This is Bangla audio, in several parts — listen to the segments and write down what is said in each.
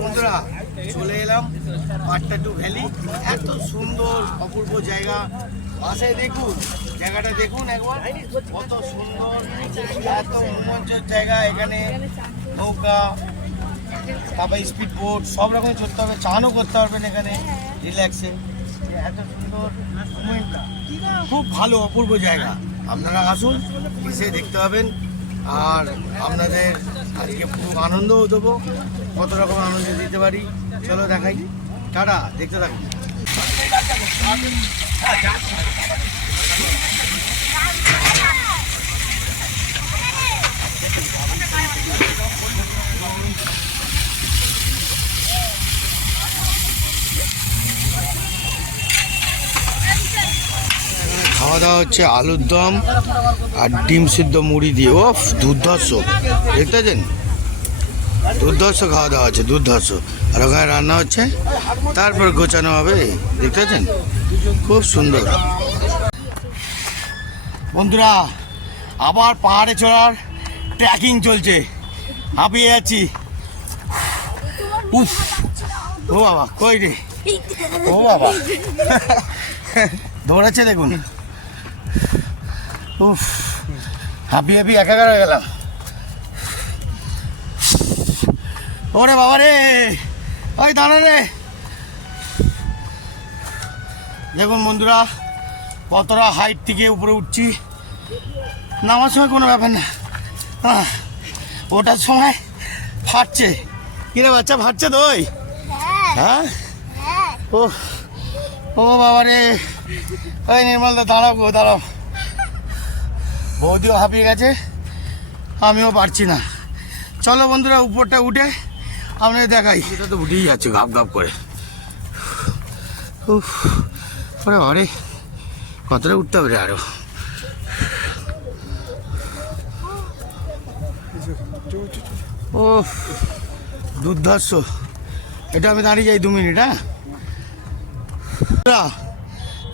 বন্ধুরা, চলে এলাম পাট্টা টু ভ্যালি। এত সুন্দর অপূর্ব জায়গা। পাশে দেখুন, জায়গাটা দেখুন একবার। কত সুন্দর, এত রোমাঞ্চক জায়গা। এখানে নৌকা, তারপর স্পিড বোট সব রকম চলতে হবে। চানও করতে পারবেন এখানে রিল্যাক্সে এত সুন্দর খুব ভালো, অপূর্ব জায়গা। আপনারা আসুন, এসে দেখতে পাবেন। আর আপনাদের আজকে খুব আনন্দও দেবো, কত রকম আনন্দ দিতে পারি, চলো দেখাই। টাটা, দেখতে থাকুন। খাওয়া দাওয়া হচ্ছে আলুর দম আর ডিম সিদ্ধ মুড়ি দিয়ে। ও দুর্ধর্ষ। দেখতে পাচ্ছেন? দুর্ধর্ষ খাওয়া দাওয়া আছে দুর্ধর্ষ। আর ওখানে রান্না হচ্ছে, তারপর গোছানো হবে। দেখতে পাচ্ছেন? খুব সুন্দর। বন্ধুরা, আবার পাহাড়ে চড়ার ট্রেকিং চলছে। হাঁপিয়ে যাচ্ছি। উফ, ও বাবা, কই রে? ও বাবা। দৌড়াচ্ছে দেখুন। উফ হাঁপি হাঁপি একাকার হয়ে গেলাম। ওরে বাবা রে ওই দাঁড়া রে। দেখুন বন্ধুরা কতটা হাইট থেকে উপরে উঠছি। নামার সময় কোনো ব্যাপার না। ওটার সময় ফাটছে। কিরে বাচ্চা ফাটছে তো ওই? হ্যাঁ? ও ও বাবা রে। ওই নির্মল দা দাঁড়াও গো দাঁড়াও। বৌদিও হাঁপিয়ে গেছে, আমিও পারছি না। চলো বন্ধুরা, উপরটা উঠে আপনাদের দেখাই। এটা তো উঠেই যাচ্ছে গাপ গাপ করে। উফ বাবারে কতটা উঠতে হবে রে আরও? ও দুর্ধর্ষ। এটা আমি দাঁড়িয়ে যাই দু মিনিট হ্যাঁ?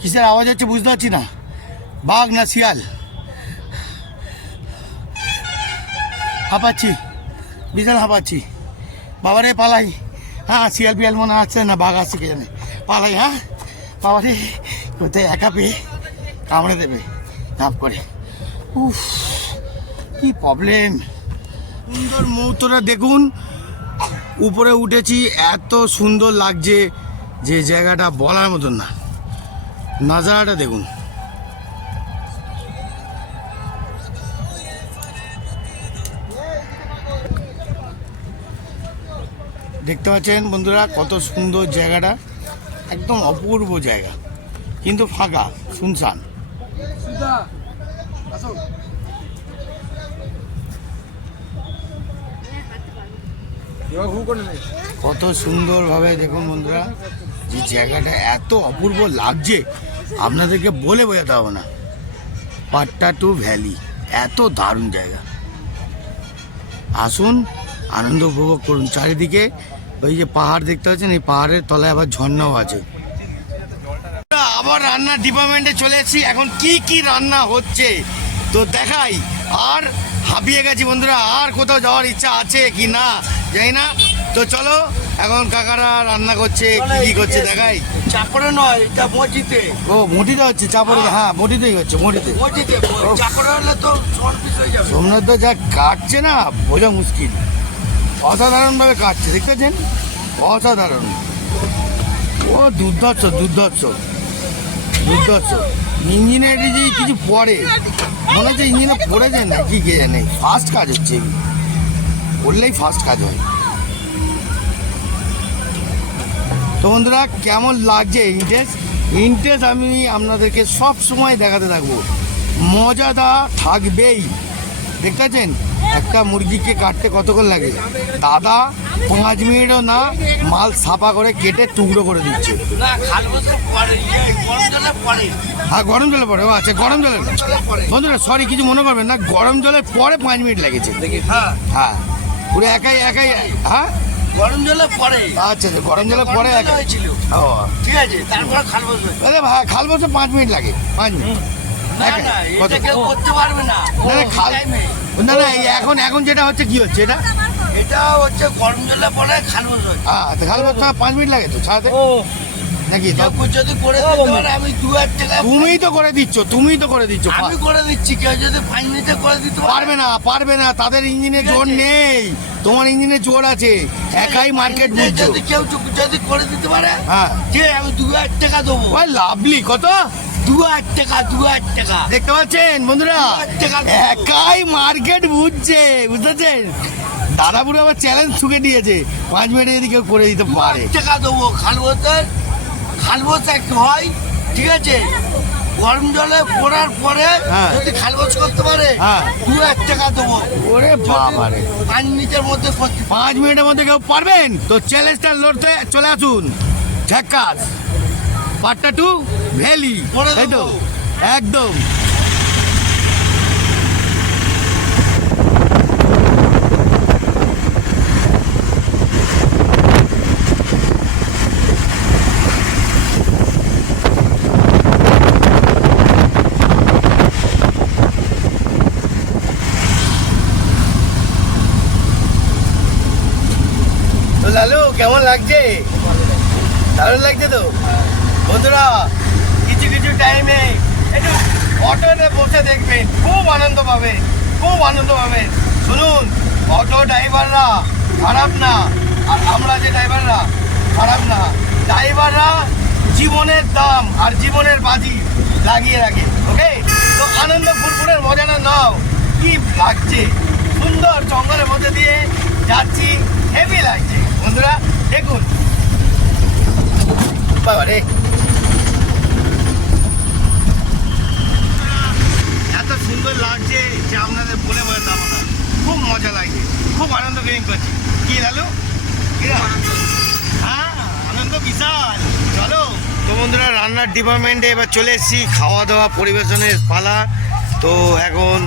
কিসের আওয়াজ হচ্ছে বুঝতে পারছি না। বাঘ না শিয়াল? হাঁপাচ্ছি, বিশাল হাঁপাচ্ছি। বাবারে, পালাই। হ্যাঁ শিয়াল পিয়াল মনে আছে না, বাঘ আছে কে জানে। পালাই হ্যাঁ। বাবারে কোথায় একা পেয়ে কামড়ে দেবে। ধাপ করে। উফ, কি প্রবলেম সুন্দর মুহূর্তটা দেখুন। উপরে উঠেছি, এত সুন্দর লাগছে যে জায়গাটা বলার মতন না। নাজারাটা দেখুন। দেখতে পাচ্ছেন বন্ধুরা, কত সুন্দর জায়গাটা। একদম অপূর্ব জায়গা। কিন্তু ফাঁকা, শুনশান। কত সুন্দরভাবে দেখুন বন্ধুরা, যে জায়গাটা এত অপূর্ব লাগছে, আপনাদেরকে বলে বোঝাতে হবে না। পাট্টা টু ভ্যালি, এত দারুণ জায়গা। আসুন, আনন্দ উপভোগ করুন চারিদিকে। ওই যে পাহাড় দেখতে পাচ্ছেন এই পাহাড়ের তলায় আবার ঝর্ণাও আছে। আবার রান্নার ডিপার্টমেন্টে চলে এসেছি। এখন কি কি রান্না হচ্ছে? তো দেখাই আর হাঁপিয়ে গেছি বন্ধুরা আর কোথাও যাওয়ার ইচ্ছা আছে কি না জানি না। তো চলো এখন কাকারা রান্না করছে কি কি করছে দেখাই। চাপড়ে নয় এটা মসজিদে। ও মুটিতে হচ্ছে চাপড়ে হ্যাঁ মুটিতেই হচ্ছে মুটিতে মসজিদে চাপড়ে হলে তো সোমনাথ তো যা কাটছে না বোঝা মুশকিল। অসাধারণভাবে কাটছে দেখতে পাচ্ছেন অসাধারণ। ও, দুর্ধর্ষ দুর্ধর্ষ। দুর্ধর্ষ। ইঞ্জিনের যে কিছু পড়ে, মনে হচ্ছে ইঞ্জিনে পড়েছে না কি কে জানে। ফার্স্ট কাজ হচ্ছে করলেই ফার্স্ট কাজ হয়। তো বন্ধুরা, কেমন লাগছে ইন্টারেস্ট? ইন্টারেস্ট আমি আপনাদেরকে সব সময় দেখাতে থাকব। মজাদা থাকবেই। দেখতে পাচ্ছেন একটা মুরগিকে কাটতে কতক্ষণ লাগে? দাদা পাঁচ মিনিটও না মাল সাফা করে কেটে টুকরো করে দিচ্ছে। ইয়ে গরম জলে পরে ও আচ্ছা গরম জলে বন্ধুরা সরি কিছু মনে করবেন না গরম জলের পরে পাঁচ মিনিট লেগেছে। হ্যাঁ। হ্যাঁ পুরো একাই একাই হ্যাঁ? গরম জলে পরে আচ্ছা আচ্ছা গরম জলে পরে একাই। ঠিক আছে তারপর খাল বসবে। আরে ভাই খাল বসে পাঁচ মিনিট লাগে পাঁচ মিনিট। না না কেউ করতে পারবে না। না, না, খাল টাইমে না না এই এখন এখন যেটা হচ্ছে কি হচ্ছে? এটা? এটা হচ্ছে গরম জলে পরে খালবোস হয় হ্যাঁ তো খালি তোমার পাঁচ মিনিট লাগে তো ছাড়াতে? নাকি? যদি করে আমি দু হাজার টাকা তুমিই তো করে দিচ্ছ তুমিই তো করে দিচ্ছ আমি করে দিচ্ছি কেউ যদি পাঁচ মিনিটে করে দিতে পারবে না পারবে না তাদের ইঞ্জিনে জোর নেই। তোমার ইঞ্জিনে জোর আছে। একাই মার্কেট বুঝছ। যদি কেউ যদি করে দিতে পারে হ্যাঁ। যে আমি দু হাজার টাকা দেবো। লাভলি কত? দু হাজার টাকা দু হাজার টাকা। দেখতে পাচ্ছেন বন্ধুরা। একাই মার্কেট বুঝছে বুঝতেছেন দাদা বুড়ো আবার চ্যালেঞ্জ ছুকে দিয়েছে। পাঁচ মিনিটে যদি কেউ করে দিতে পারে। টাকা দেবো খালবোতের। খালবোত এক হয় ঠিক আছে? গরম জলে পড়ার পরে হ্যাঁ। যদি খালবোচ করতে পারে হ্যাঁ। দু হাজার টাকা দেবো। ওরে বাবারে। পাঁচ মিনিটের মধ্যে পাঁচ মিনিটের মধ্যে কেউ পারবেন? তো চ্যালেঞ্জটা লড়তে চলে আসুন। ঝাক্কাস। পাট্টা টু ভ্যালি তাই তো? একদম। লালু কেমন লাগছে? দারুণ লাগছে তো? বন্ধুরা, কিছু কিছু টাইমে একটু অটোতে বসে দেখবেন, খুব আনন্দ পাবে খুব আনন্দ পাবে শুনুন অটো ড্রাইভাররা খারাপ না, আর আমরা যে ড্রাইভাররা খারাপ না। ড্রাইভাররা জীবনের দাম আর জীবনের বাজি লাগিয়ে রাখে ওকে তো আনন্দ ফুরফুরের মজাটা নাও, কি লাগছে? সুন্দর জঙ্গলের মধ্যে দিয়ে যাচ্ছি হেভি লাগছে। বন্ধুরা, দেখুন। বাবা রে সুন্দর লাগছে যে আপনাদের বলে বোঝাতে না খুব মজা লাগছে খুব আনন্দ ফিলিং করছি। কি লালু? হ্যাঁ আনন্দ বিশাল। চলো। তো বন্ধুরা রান্নার ডিপার্টমেন্টে এবার চলে এসেছি খাওয়া দাওয়া পরিবেশনের পালা। তো এখন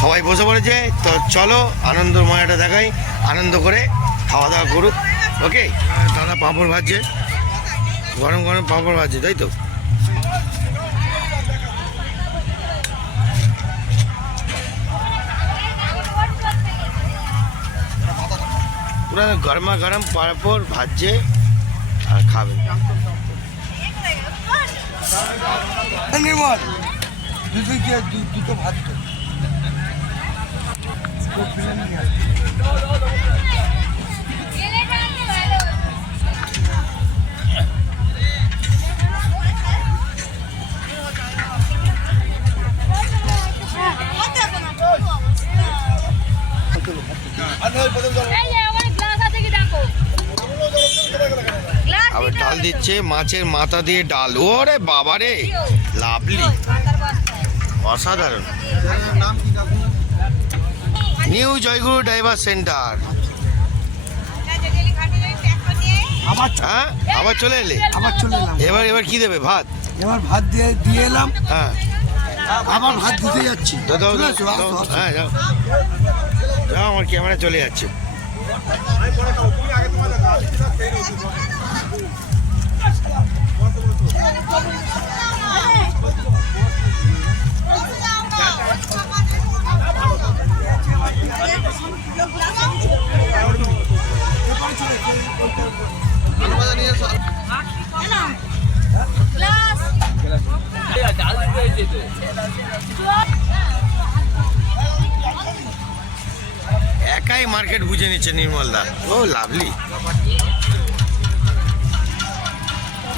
সবাই বসে পড়েছে তো চলো আনন্দময়টা দেখাই আনন্দ করে খাওয়া দাওয়া করুক। ওকে দাদা পাঁপড় ভাজছে। গরম গরম পাঁপড় ভাজছে তাই তো? পুরো গরমা গরম পাঁপড় ভাজছে আর খাবে নির্মল দুটো কি দুটো ভাত আবার ডাল দিচ্ছে মাছের মাথা দিয়ে ডাল। ওরে বাবা রে লাভলি। অসাধারণ। New Joyguru driver centre. আবার হ্যাঁ আবার চলে এলে? আবার চলে এলাম। এবার এবার কি দেবে? ভাত? এবার ভাত দিয়ে দিয়ে এলাম। হ্যাঁ। আবার ভাত দিতে যাচ্ছি। হ্যাঁ যাও। যাও আমার ক্যামেরা চলে যাচ্ছে। একাই নিচ্ছে নির্মলদা ও লাভলি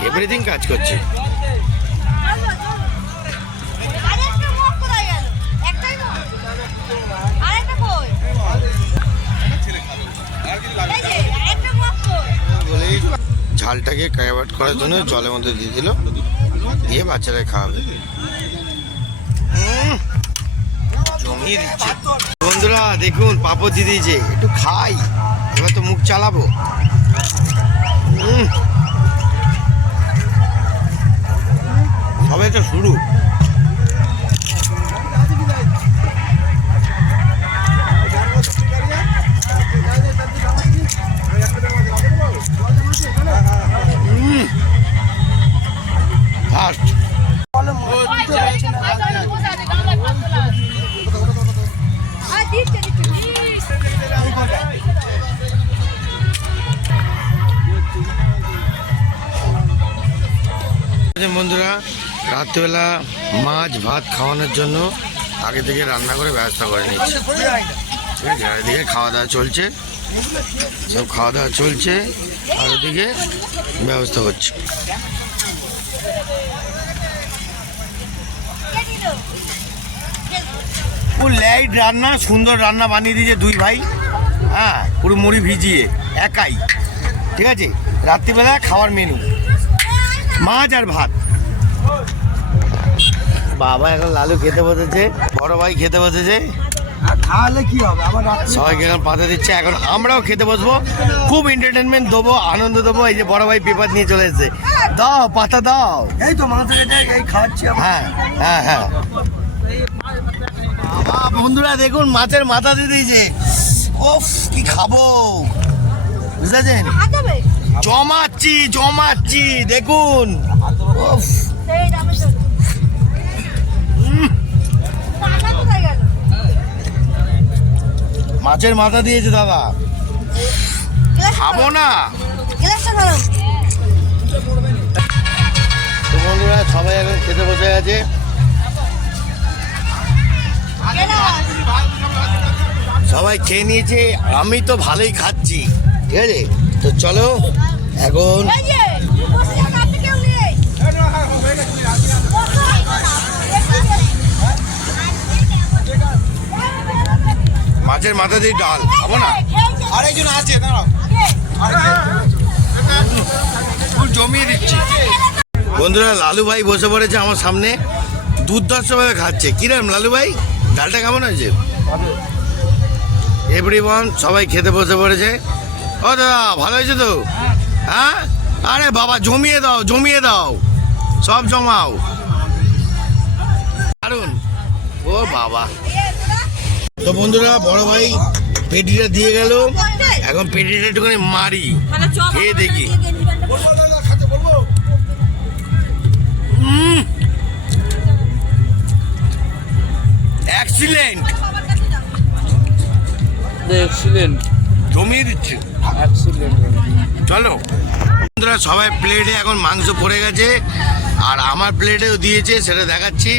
এভরিথিং কাজ করছে। ঝালটাকে কাইভার্ট করার জন্য জলের মধ্যে দিয়ে দিল। দিয়ে বাচ্চারা খাওয়াবে। জমিয়ে দিচ্ছে। বন্ধুরা দেখুন পাপড় দিদি যে একটু খাই এবার তো মুখ চালাবো। সবে তো শুরু। বন্ধুরা, রাত্রিবেলা মাছ ভাত খাওয়ানোর জন্য আগে থেকে রান্না করে ব্যবস্থা করে নিচ্ছি। ঠিক আছে, এদিকে খাওয়া দাওয়া চলছে। সব খাওয়া দাওয়া চলছে, আর ওদিকে ব্যবস্থা পুরো লাইট রান্না, সুন্দর রান্না বানিয়ে দিয়েছে দুই ভাই। হ্যাঁ পুরো মুড়ি ভিজিয়ে, একাই। ঠিক আছে, রাত্রিবেলা খাওয়ার মেনু মাছ আর ভাত। বাবা এখন লালু খেতে বসেছে বড় ভাই খেতে বসেছে। আর খাওয়ালে কি হবে? আবার সবাইকে এখন পাতা দিচ্ছে এখন আমরাও খেতে বসবো খুব এন্টারটেনমেন্ট দেবো আনন্দ দেবো এই যে বড় ভাই পেপার নিয়ে চলে এসেছে। দাও পাতা দাও। এই তো মাথা এই খাওয়াচ্ছি হ্যাঁ হ্যাঁ হ্যাঁ। বাবা, বন্ধুরা দেখুন মাছের মাথা দিয়ে দিয়েছে। ওফ কি খাব। বুঝতেছেন হাতাবে জমাচ্ছি জমাচ্ছি দেখুন। ওফ। মাছের মাথা দিয়েছে দাদা। খাব না। তো বন্ধুরা সবাই এখন খেতে বসে গেছে সবাই খেয়ে নিয়েছে আমি তো ভালোই খাচ্ছি। ঠিক আছে? তো চলো এখন মাছের মাথা দিয়ে ডাল খাব না? আরেকজন আছে দাঁড়াও। ফুল জমিয়ে দিচ্ছি। বন্ধুরা লালু ভাই বসে পড়েছে আমার সামনে। দুর্ধর্ষভাবে খাচ্ছে। কিরম লালু ভাই? ডালটা কেমন হয়েছে এভরি সবাই খেতে বসে পড়েছে। ও দাদা ভালো হয়েছে তো? হ্যাঁ? আরে বাবা জমিয়ে দাও জমিয়ে দাও। সব জমাও। দারুণ ও বাবা। তো বন্ধুরা বড় ভাই পেটিটা দিয়ে গেল। এখন পেটিটা একটুখানি মারি। খেয়ে দেখি। এক্সিলেন্ট এক্সিলেন্ট জমিয়ে দিচ্ছে। এক্সিলেন্ট চলো। বন্ধুরা সবাই প্লেটে এখন মাংস পড়ে গেছে। আর আমার প্লেটেও দিয়েছে সেটা দেখাচ্ছি।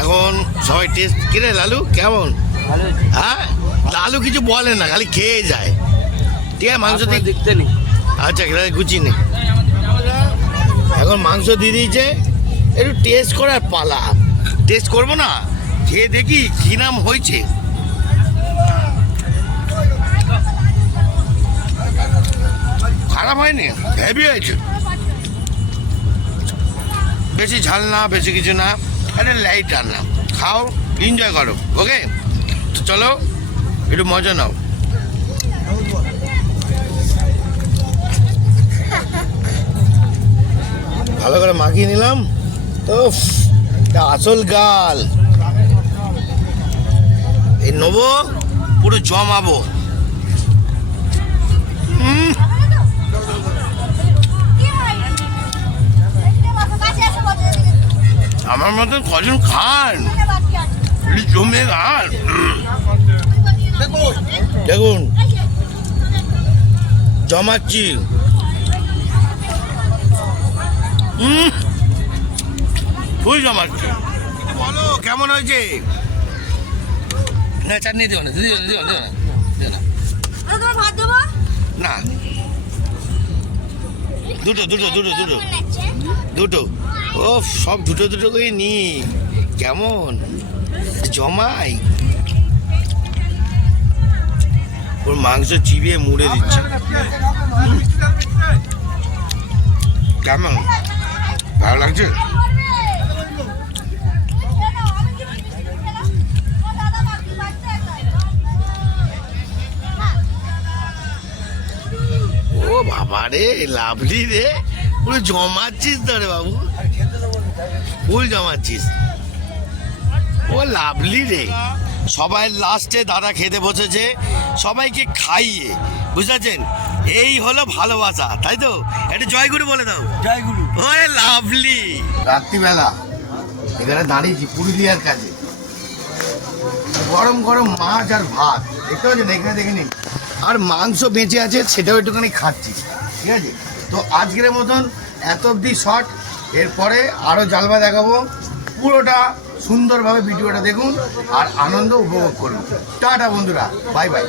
এখন সবাই টেস্ট কিরে লালু কেমন? হ্যাঁ? লালু কিছু বলে না খালি খেয়ে যায়। ঠিক আছে মাংস দিয়ে দেখতে নি আচ্ছা গুচি নে এখন মাংস দিয়ে দিয়েছে একটু টেস্ট করার পালা। টেস্ট করব না? খেয়ে দেখি কি নাম হয়েছে। খারাপ হয়নি? হেভি হয়েছে। বেশি ঝাল না বেশি কিছু না। একটা লাইট রান্না খাও এনজয় করো ওকে তো চলো, একটু মজা নাও। ভালো করে মাখিয়ে নিলাম। তো আসল গাল। এই নেব, পুরো জমাবো। আমার মতন কজন খান? জমে দেখুন জমাচ্ছি। হুম। ফুল জমাচ্ছি। বলো কেমন হয়েছে? না চাটনি দিও না দিও না দিও না দিও না না। দুটো দুটো দুটো দুটো। দুটো। ও সব দুটো দুটো করে নি। কেমন? জমাই ওর মাংস চিবিয়ে মুড়ে দিচ্ছে। কেমন? ভালো লাগছে? ও বাবা রে, লাভলি রে, পুরো জমাচ্ছিস তো রে বাবু। ফুল জমাচ্ছিস। লাভলি রে। সবাই লাস্টে দাদা খেতে বসেছে সবাইকে খাইয়ে বুঝেছেন? এই হলো ভালোবাসা তাই তো? একটু জয়গুরু বলে দাও। জয়গুরু। ওরে লাভলি। রাত্রিবেলা এখানে দাঁড়িয়েছি পুরুলিয়ার কাছে। গরম গরম মাছ আর ভাত দেখতে পাচ্ছেন? এখানে দেখে নিন আর মাংস বেঁচে আছে সেটাও একটুখানি খাচ্ছি ঠিক আছে? তো আজকের মতন এত অবধি শর্ট এরপরে আরও জালবা দেখাবো। পুরোটা সুন্দরভাবে ভিডিওটা দেখুন আর আনন্দ উপভোগ করুন। টাটা বন্ধুরা বাই বাই।